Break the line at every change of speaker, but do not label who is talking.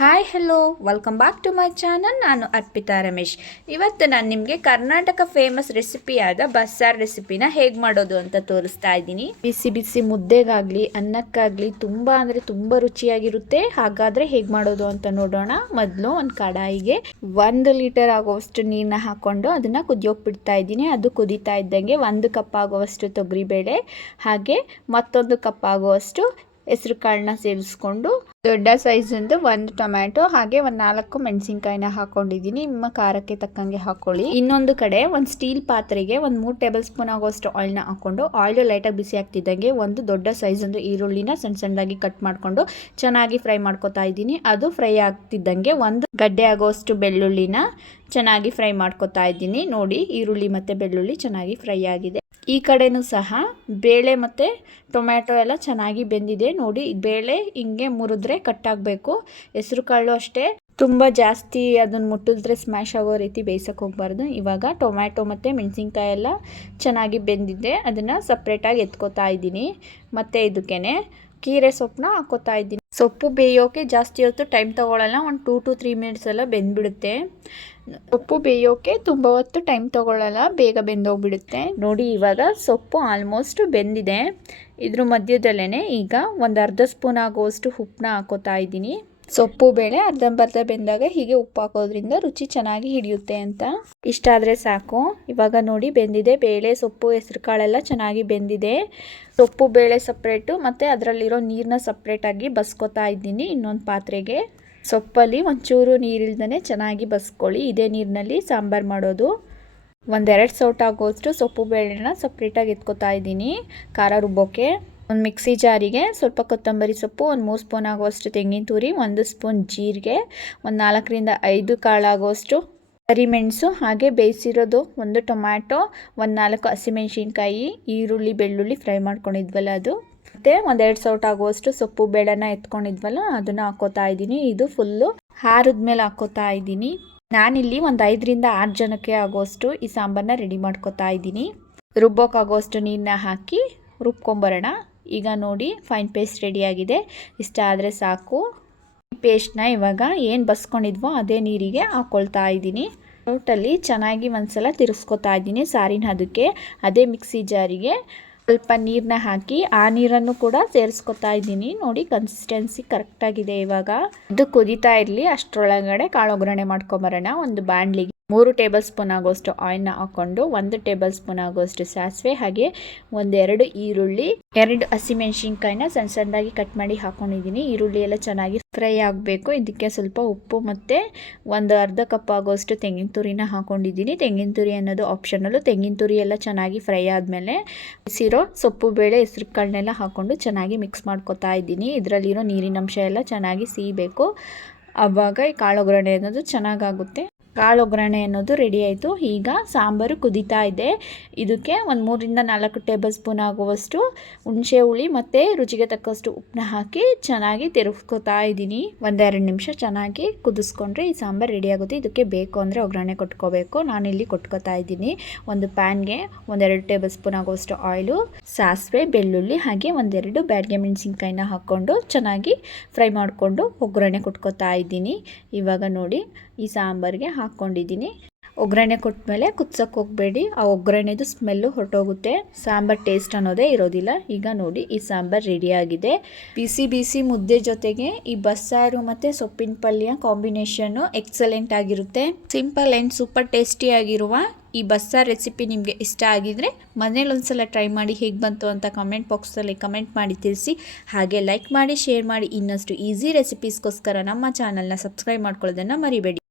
Hi hello welcome back to my channel ನಾನು ಅರ್ಪಿತಾ ರಮೇಶ್. ಇವತ್ತು ನಾನು ನಿಮಗೆ ಕರ್ನಾಟಕ ಫೇಮಸ್ ರೆಸಿಪಿಯಾದ ಬಸ್ಸಾರ್ ರೆಸಿಪಿನ ಹೇಗೆ ಮಾಡೋದು ಅಂತ ತೋರಿಸ್ತಾ ಇದ್ದೀನಿ. ಬಿಸಿ ಬಿಸಿ ಮುದ್ದೆಗಾಗಲಿ, ಅನ್ನಕ್ಕಾಗಲಿ ತುಂಬ ಅಂದರೆ ತುಂಬ ರುಚಿಯಾಗಿರುತ್ತೆ. ಹಾಗಾದರೆ ಹೇಗೆ ಮಾಡೋದು ಅಂತ ನೋಡೋಣ. ಮೊದಲು ಒಂದು ಕಡಾಯಿಗೆ ಒಂದು ಲೀಟರ್ ಆಗುವಷ್ಟು ನೀರನ್ನ ಹಾಕ್ಕೊಂಡು ಅದನ್ನು ಕುದಿಯೋಕೆ ಬಿಡ್ತಾ ಇದ್ದೀನಿ. ಅದು ಕುದೀತಾ ಇದ್ದಂಗೆ ಒಂದು ಕಪ್ ಆಗುವಷ್ಟು ತೊಗರಿಬೇಳೆ, ಹಾಗೆ ಮತ್ತೊಂದು ಕಪ್ ಆಗುವಷ್ಟು ಹೆಸರು ಕಾಳನ್ನ ಸೇರಿಸ್ಕೊಂಡು ದೊಡ್ಡ ಸೈಜಿಂದು ಒಂದು ಟೊಮ್ಯಾಟೊ, ಹಾಗೆ ಒಂದು ನಾಲ್ಕು ಮೆಣಸಿನ್ಕಾಯಿನ ಹಾಕೊಂಡಿದ್ದೀನಿ. ನಿಮ್ಮ ಖಾರಕ್ಕೆ ತಕ್ಕಂಗೆ ಹಾಕೊಳ್ಳಿ. ಇನ್ನೊಂದು ಕಡೆ ಒಂದು ಸ್ಟೀಲ್ ಪಾತ್ರೆಗೆ ಒಂದು ಮೂರು ಟೇಬಲ್ ಸ್ಪೂನ್ ಆಗೋಷ್ಟು ಆಯಿಲ್ನ ಹಾಕೊಂಡು ಆಯಿಲ್ ಲೈಟಾಗಿ ಬಿಸಿ ಆಗ್ತಿದ್ದಂಗೆ ಒಂದು ದೊಡ್ಡ ಸೈಜೊಂದು ಈರುಳ್ಳಿನ ಸಣ್ಣ ಸಣ್ಣದಾಗಿ ಕಟ್ ಮಾಡಿಕೊಂಡು ಚೆನ್ನಾಗಿ ಫ್ರೈ ಮಾಡ್ಕೊತಾ ಇದ್ದೀನಿ. ಅದು ಫ್ರೈ ಆಗ್ತಿದ್ದಂಗೆ ಒಂದು ಗಡ್ಡೆ ಆಗೋಷ್ಟು ಬೆಳ್ಳುಳ್ಳಿನ ಚೆನ್ನಾಗಿ ಫ್ರೈ ಮಾಡ್ಕೊತಾ ಇದ್ದೀನಿ. ನೋಡಿ, ಈರುಳ್ಳಿ ಮತ್ತು ಬೆಳ್ಳುಳ್ಳಿ ಚೆನ್ನಾಗಿ ಫ್ರೈ ಆಗಿದೆ. ಈ ಕಡೆನೂ ಸಹ ಬೇಳೆ ಮತ್ತು ಟೊಮ್ಯಾಟೊ ಎಲ್ಲ ಚೆನ್ನಾಗಿ ಬೆಂದಿದೆ. ನೋಡಿ, ಬೇಳೆ ಹಿಂಗೆ ಮುರಿದ್ರೆ ಕಟ್ಟಾಗಬೇಕು. ಹೆಸರು ಕಾಳು ಅಷ್ಟೇ. ತುಂಬ ಜಾಸ್ತಿ ಅದನ್ನು ಮುಟ್ಟಿದ್ರೆ ಸ್ಮ್ಯಾಶ್ ಆಗೋ ರೀತಿ ಬೇಯಿಸೋಕೆ ಹೋಗ್ಬಾರ್ದು. ಇವಾಗ ಟೊಮ್ಯಾಟೊ ಮತ್ತು ಮೆಣಸಿನ್ಕಾಯಿ ಎಲ್ಲ ಚೆನ್ನಾಗಿ ಬೆಂದಿದೆ. ಅದನ್ನು ಸಪ್ರೇಟಾಗಿ ಎತ್ಕೋತಾ ಇದ್ದೀನಿ. ಮತ್ತು ಇದಕ್ಕೇ ಕೀರೆ ಸೊಪ್ಪನ್ನ ಹಾಕೋತಾ ಇದ್ದೀನಿ. ಸೊಪ್ಪು ಬೇಯೋಕೆ ಜಾಸ್ತಿ ಹೊತ್ತು ಟೈಮ್ ತೊಗೊಳಲ್ಲ, ಒಂದು ಟೂ ಟು ತ್ರೀ ಮಿನಿಟ್ಸ್ ಎಲ್ಲ ಬೆಂದ್ಬಿಡುತ್ತೆ. ಸೊಪ್ಪು ಬೇಯೋಕೆ ತುಂಬ ಹೊತ್ತು ಟೈಮ್ ತೊಗೊಳ್ಳಲ್ಲ ಬೇಗ ಬೆಂದೋಗ್ಬಿಡುತ್ತೆ. ನೋಡಿ, ಇವಾಗ ಸೊಪ್ಪು ಆಲ್ಮೋಸ್ಟ್ ಬೆಂದಿದೆ. ಇದ್ರ ಮಧ್ಯದಲ್ಲೇ ಈಗ ಒಂದು ಅರ್ಧ ಸ್ಪೂನ್ ಆಗುವಷ್ಟು ಉಪ್ಪನ್ನ ಹಾಕೋತಾ ಇದ್ದೀನಿ. ಸೊಪ್ಪು, ಬೇಳೆ, ಅರ್ಧಂಬರ್ಧ ಬೆಂದಾಗ ಹೀಗೆ ಉಪ್ಪು ಹಾಕೋದ್ರಿಂದ ರುಚಿ ಚೆನ್ನಾಗಿ ಹಿಡಿಯುತ್ತೆ ಅಂತ. ಇಷ್ಟ ಆದರೆ ಸಾಕು. ಇವಾಗ ನೋಡಿ ಬೆಂದಿದೆ. ಬೇಳೆ, ಸೊಪ್ಪು, ಹೆಸರು ಕಾಳೆಲ್ಲ ಚೆನ್ನಾಗಿ ಬೆಂದಿದೆ. ಸೊಪ್ಪು, ಬೇಳೆ ಸಪ್ರೇಟು ಮತ್ತು ಅದರಲ್ಲಿರೋ ನೀರನ್ನ ಸಪ್ರೇಟಾಗಿ ಬಸ್ಕೋತಾ ಇದ್ದೀನಿ ಇನ್ನೊಂದು ಪಾತ್ರೆಗೆ. ಸೊಪ್ಪಲ್ಲಿ ಒಂಚೂರು ನೀರಿಲ್ದೇ ಚೆನ್ನಾಗಿ ಬಸ್ಕೊಳ್ಳಿ. ಇದೇ ನೀರಿನಲ್ಲಿ ಸಾಂಬಾರು ಮಾಡೋದು. ಒಂದೆರಡು ಸೌಟ್ ಆಗೋಷ್ಟು ಸೊಪ್ಪು, ಬೇಳೆನ ಸಪ್ರೇಟಾಗಿ ಎತ್ಕೋತಾ ಇದ್ದೀನಿ. ಖಾರ ರುಬ್ಬೋಕ್ಕೆ ಒಂದು ಮಿಕ್ಸಿ ಜಾರಿಗೆ ಸ್ವಲ್ಪ ಕೊತ್ತಂಬರಿ ಸೊಪ್ಪು, ಒಂದು ಮೂರು ಸ್ಪೂನ್ ಆಗುವಷ್ಟು ತೆಂಗಿನ ತುರಿ, ಒಂದು ಸ್ಪೂನ್ ಜೀರಿಗೆ, ಒಂದು ನಾಲ್ಕರಿಂದ ಐದು ಕಾಳಾಗುವಷ್ಟು ಕರಿಮೆಣಸು ಹಾಗೆ ಬೇಯಿಸಿರೋದು ಒಂದು ಟೊಮ್ಯಾಟೊ, ಒಂದು ನಾಲ್ಕು ಹಸಿಮೆಣ್ಸಿನ್ಕಾಯಿ, ಈರುಳ್ಳಿ, ಬೆಳ್ಳುಳ್ಳಿ ಫ್ರೈ ಮಾಡ್ಕೊಂಡಿದ್ವಲ್ಲ ಅದು. ಮತ್ತು ಒಂದೆರಡು ಸೌಟ್ ಆಗುವಷ್ಟು ಸೊಪ್ಪು ಬೇಳೆನ ಎತ್ಕೊಂಡಿದ್ವಲ್ಲ ಅದನ್ನು ಹಾಕೋತಾ ಇದ್ದೀನಿ. ಇದು ಫುಲ್ಲು ಹಾರದ ಮೇಲೆ ಹಾಕೋತಾ ಇದ್ದೀನಿ. ನಾನಿಲ್ಲಿ ಒಂದು ಐದರಿಂದ ಆರು ಜನಕ್ಕೆ ಆಗುವಷ್ಟು ಈ ಸಾಂಬಾರನ್ನ ರೆಡಿ ಮಾಡ್ಕೋತಾ ಇದ್ದೀನಿ. ರುಬ್ಬೋಕ್ಕಾಗುವಷ್ಟು ನೀರನ್ನ ಹಾಕಿ ರುಬ್ಕೊಂಬರೋಣ. ಈಗ ನೋಡಿ ಫೈನ್ ಪೇಸ್ಟ್ ರೆಡಿಯಾಗಿದೆ ಇಷ್ಟ ಆದರೆ ಸಾಕು. ಪೇಸ್ಟ್ನ ಇವಾಗ ಏನು ಬಸ್ಕೊಂಡಿದ್ವೋ ಅದೇ ನೀರಿಗೆ ಹಾಕ್ಕೊಳ್ತಾ ಇದ್ದೀನಿ. ಟೋಟಲಿ ಚೆನ್ನಾಗಿ ಒಂದ್ಸಲ ತಿರ್ಸ್ಕೊತಾ ಇದ್ದೀನಿ ಸಾರಿನ ಅದಕ್ಕೆ ಅದೇ ಮಿಕ್ಸಿ ಜಾರಿಗೆ ಸ್ವಲ್ಪ ನೀರನ್ನ ಹಾಕಿ ಆ ನೀರನ್ನು ಕೂಡ ಸೇರಿಸ್ಕೊತಾ ಇದ್ದೀನಿ. ನೋಡಿ ಕನ್ಸಿಸ್ಟೆನ್ಸಿ ಕರೆಕ್ಟಾಗಿದೆ ಇವಾಗ. ಅದು ಕುದೀತಾ ಇರಲಿ, ಅಷ್ಟರೊಳಗಡೆ ಕಾಳು ಒಗ್ಗರಣೆ ಮಾಡ್ಕೊಂಬರೋಣ. ಒಂದು ಬಾಣಲಿಗೆ ಮೂರು ಟೇಬಲ್ ಸ್ಪೂನ್ ಆಗೋಷ್ಟು ಆಯಿಲ್ನ ಹಾಕ್ಕೊಂಡು ಒಂದು ಟೇಬಲ್ ಸ್ಪೂನ್ ಆಗೋಷ್ಟು ಸಾಸಿವೆ ಹಾಗೆ ಒಂದೆರಡು ಈರುಳ್ಳಿ, ಎರಡು ಹಸಿಮೆಣ್ಸಿನ್ಕಾಯಿನ ಸಣ್ಣ ಸಣ್ಣದಾಗಿ ಕಟ್ ಮಾಡಿ ಹಾಕೊಂಡಿದ್ದೀನಿ. ಈರುಳ್ಳಿ ಎಲ್ಲ ಚೆನ್ನಾಗಿ ಫ್ರೈ ಆಗಬೇಕು. ಇದಕ್ಕೆ ಸ್ವಲ್ಪ ಉಪ್ಪು ಮತ್ತು ಒಂದು ಅರ್ಧ ಕಪ್ ಆಗೋಷ್ಟು ತೆಂಗಿನ ತುರಿನ ಹಾಕೊಂಡಿದ್ದೀನಿ. ತೆಂಗಿನ ತುರಿ ಅನ್ನೋದು ಆಪ್ಷನಲ್ಲು ತೆಂಗಿನ ತುರಿ ಎಲ್ಲ ಚೆನ್ನಾಗಿ ಫ್ರೈ ಆದಮೇಲೆ ಬಿಸಿರೋ ಸೊಪ್ಪು, ಬೇಳೆ ಹೆಸರು ಕಾಳನ್ನೆಲ್ಲ ಹಾಕ್ಕೊಂಡು ಚೆನ್ನಾಗಿ ಮಿಕ್ಸ್ ಮಾಡ್ಕೊತಾ ಇದ್ದೀನಿ. ಇದರಲ್ಲಿರೋ ನೀರಿನ ಅಂಶ ಎಲ್ಲ ಚೆನ್ನಾಗಿ ಸೀಬೇಕು. ಆವಾಗ ಈ ಕಾಳು ಒಗ್ಗರಣೆ ಅನ್ನೋದು ಚೆನ್ನಾಗಾಗುತ್ತೆ ಕಾಳು ಒಗ್ಗರಣೆ ಅನ್ನೋದು ರೆಡಿ ಆಯಿತು. ಈಗ ಸಾಂಬಾರು ಕುದೀತಾ ಇದೆ. ಇದಕ್ಕೆ ಒಂದು ಮೂರಿಂದ ನಾಲ್ಕು ಟೇಬಲ್ ಸ್ಪೂನ್ ಆಗುವಷ್ಟು ಹುಣಸೆ ಹುಳಿ ಮತ್ತು ರುಚಿಗೆ ತಕ್ಕಷ್ಟು ಉಪ್ಪನ್ನ ಹಾಕಿ ಚೆನ್ನಾಗಿ ತಿರುಗಿಸ್ಕೊತಾ ಇದ್ದೀನಿ. ಒಂದೆರಡು ನಿಮಿಷ ಚೆನ್ನಾಗಿ ಕುದಿಸ್ಕೊಂಡ್ರೆ ಈ ಸಾಂಬಾರು ರೆಡಿ ಆಗುತ್ತೆ. ಇದಕ್ಕೆ ಬೇಕು ಅಂದರೆ ಒಗ್ಗರಣೆ ಕೊಟ್ಕೋಬೇಕು. ನಾನಿಲ್ಲಿ ಕೊಟ್ಕೋತಾ ಇದ್ದೀನಿ. ಒಂದು ಪ್ಯಾನ್ಗೆ ಒಂದೆರಡು ಟೇಬಲ್ ಸ್ಪೂನ್ ಆಗುವಷ್ಟು ಆಯಿಲು ಸಾಸಿವೆ, ಬೆಳ್ಳುಳ್ಳಿ ಹಾಗೆ ಒಂದೆರಡು ಬ್ಯಾಡ್ಗೆ ಮೆಣಸಿನ್ಕಾಯಿನ ಹಾಕ್ಕೊಂಡು ಚೆನ್ನಾಗಿ ಫ್ರೈ ಮಾಡಿಕೊಂಡು ಒಗ್ಗರಣೆ ಕೊಟ್ಕೋತಾ ಇದ್ದೀನಿ. ಇವಾಗ ನೋಡಿ ಈ ಸಾಂಬಾರಿಗೆ ಹಾಕ್ಕೊಂಡಿದ್ದೀನಿ. ಒಗ್ಗರಣೆ ಕೊಟ್ಟಮೇಲೆ ಕುದ್ಸೋಕೆ ಹೋಗಬೇಡಿ. ಆ ಒಗ್ಗರಣೆದು ಸ್ಮೆಲ್ಲು ಹೊರಟೋಗುತ್ತೆ. ಸಾಂಬಾರು ಟೇಸ್ಟ್ ಅನ್ನೋದೇ ಇರೋದಿಲ್ಲ. ಈಗ ನೋಡಿ, ಈ ಸಾಂಬಾರು ರೆಡಿಯಾಗಿದೆ ಬಿಸಿ ಬಿಸಿ ಮುದ್ದೆ ಜೊತೆಗೆ ಈ ಬಸ್ಸಾರು ಮತ್ತು ಸೊಪ್ಪಿನ ಪಲ್ಯ ಕಾಂಬಿನೇಷನ್ನು ಎಕ್ಸಲೆಂಟ್ ಆಗಿರುತ್ತೆ. ಸಿಂಪಲ್ ಆ್ಯಂಡ್ ಸೂಪರ್ ಟೇಸ್ಟಿಯಾಗಿರುವ ಈ ಬಸ್ಸಾರು ರೆಸಿಪಿ ನಿಮಗೆ ಇಷ್ಟ ಆಗಿದ್ರೆ ಮನೇಲಿ ಒಂದ್ಸಲ ಟ್ರೈ ಮಾಡಿ ಹೇಗೆ ಬಂತು ಅಂತ ಕಮೆಂಟ್ ಬಾಕ್ಸಲ್ಲಿ ಕಮೆಂಟ್ ಮಾಡಿ ತಿಳಿಸಿ. ಹಾಗೆ ಲೈಕ್ ಮಾಡಿ ಶೇರ್ ಮಾಡಿ. ಇನ್ನಷ್ಟು ಈಸಿ ರೆಸಿಪೀಸ್ಗೋಸ್ಕರ ನಮ್ಮ ಚಾನಲ್ನ ಸಬ್ಸ್ಕ್ರೈಬ್ ಮಾಡ್ಕೊಳ್ಳೋದನ್ನು ಮರಿಬೇಡಿ.